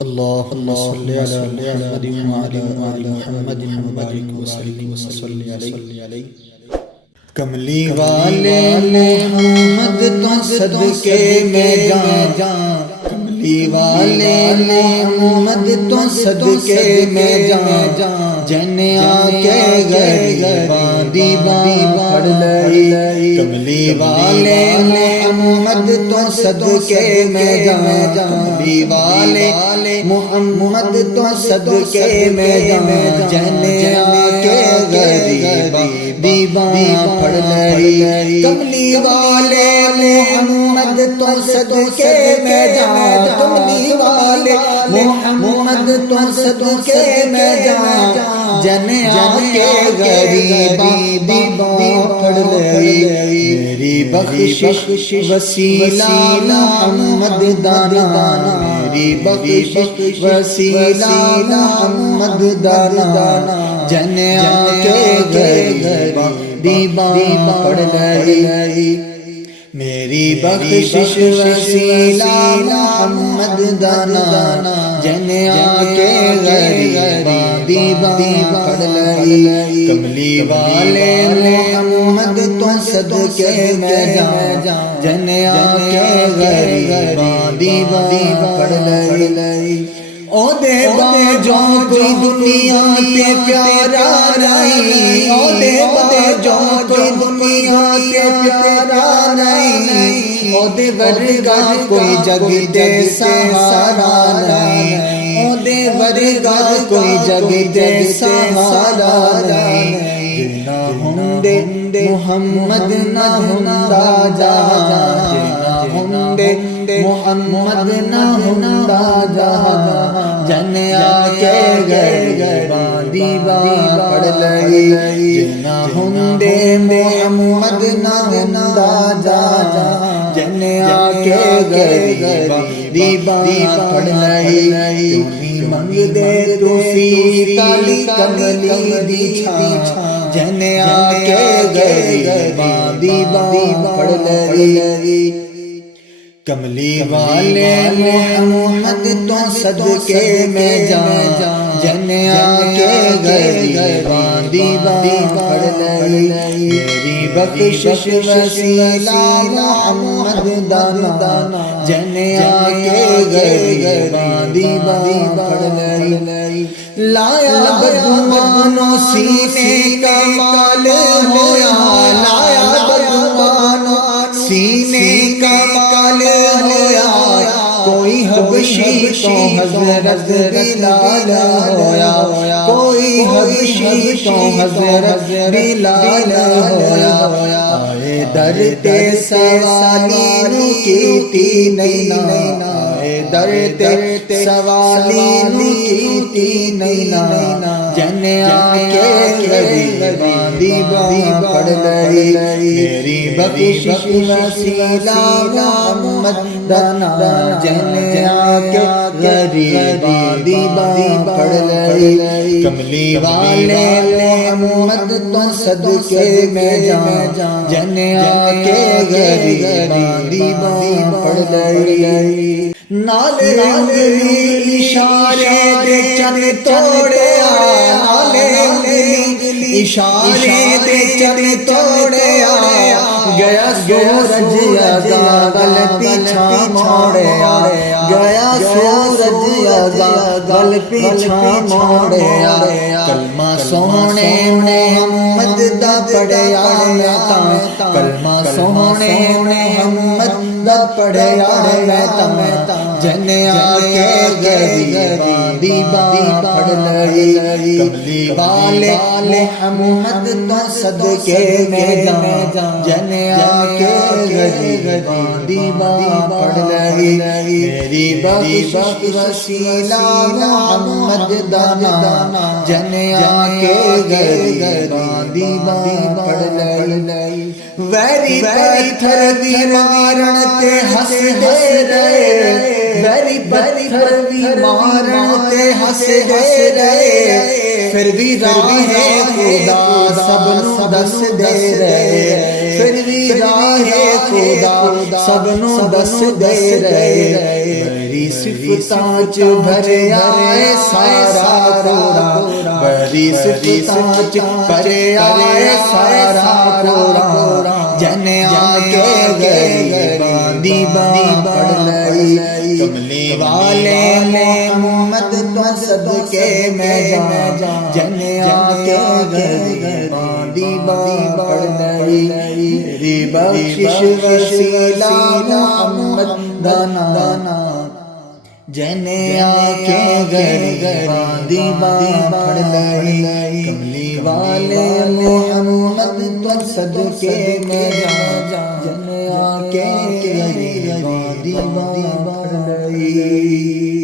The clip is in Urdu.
اللهم صل على محمد وعلى آل محمد وبارك وسلم وصل علیہ۔ کملی والے محمد تو صدقے میں جان، کملی والے محمد تو صدقے میں جان، جنیا کے غریباں دی پڑھ لئی۔ کملی والے محمد تو صدقے میں جان، کملی والے محمد تو صدقے میں جان، جنیا کے غریباں دی پڑھ لئی۔ کملی والے محمد تو صدقے میں جان، کملی والے محمد تو صدقے میں جان، جنیا کے غریباں دی پڑھ لئی۔ میری بخشش وسیلہ محمد دانا، میری بخشش وسیلہ محمد دانا، جنیا کے غریباں دی پڑھ لئی۔ میری بخشش وسیلہ محمد دانا، جنیا کے غریباں دی پڑھ لئی۔ کملی والے محمد تو صدقے میں جان، جنیا کے غریباں دی پڑھ لئی۔ او دے جو کوئی دنیا تے پیارا نہیں، او دے جو کوئی دنیا تے پیارا نہیں، او دے ورگا کوئی جگ تے سہارا نہیں، او دے ورگا کوئی جگ تے سہارا نہیں۔ نہ ہوندے محمد نہ ہوندا جہاں، ہوندے محمد نہ ہوندا جہاں، جنیا کے غریباں دی پڑھ لئی۔ نہ ہوندے محمد نہ ہوندا جہاں، جنیا کے غریباں دی پڑھ لئی۔ منگ دے توفیق علی کملی دی چھاں، جنیا کے غریباں دی پڑھ لئی۔ کملی والے محمد تو صدقے میں جان، جنیا کے غریباں دی پڑھ لئی۔ میری بخشش وسیلہ محمد دانا، جنیا کے غریباں دی پڑھ لئی۔ لایا بدگمانوں سینے کا مال ہویا، لایا بدگمانوں سینے کا مال ہویا، کوئی حبشی تو حضرت بلال ہویا، کوئی حبشی تو حضرت بلال ہویا۔ آئے در تے سوالی کیتی نہیں، آئے در تے سوالی کیتی نہیں، جنیا کے غریباں دی پڑھ لئی۔ میری بخشش وسیلہ محمد دانا، جنیا کے غریباں دی پڑھ لئی۔ کملی والے محمد تو صدقے میں جان، جنیا کے غریباں دی پڑھ لئی۔ نالے انگلی اشارے دے چن توڑیا، نالے انگلی اشارے دے چن توڑیا، گیا سورج اگا گل پیچھا موڑیا، گیا سورج اگا گل پیچھا موڑیا۔ کلمہ سونے محمد دا پڑھیا میں تاں، کلمہ سونے محمد دا پڑھیا میں تاں، جنیا کے غریباں دی پڑھ لئی۔ کملی والے محمد تو صدقے میں جان، جنیا کے غریباں دی پڑھ لئی۔ میری بخشش وسیلہ محمد دانا، جنیا کے غریباں دی پڑھ لئی۔ ویری پتھر دی مارن تے ہس دے رہے، ویری پتھر دی مارن تے ہس دے رہے، پھر بھی راہ خدا سب نو دس دے رہے، پھر بھی راہ خدا سب نو دس دے رہے۔ بری صفتاں بھر آئے سارا کورا بری صفتاں بھر آئے سارا کورا جنے آکے غریباں دی باں پڑھ لئی کملی والے محمد تو صدقے میں جا جنے آکے غریباں دی باں پڑھ لئی میری بخشش وسیلہ محمد دانا جنے آکے غریباں دی باں پڑھ لئی کملی والے محمد تو صدقے میں جا جنے آکے غریباں دی باں پڑھ لئی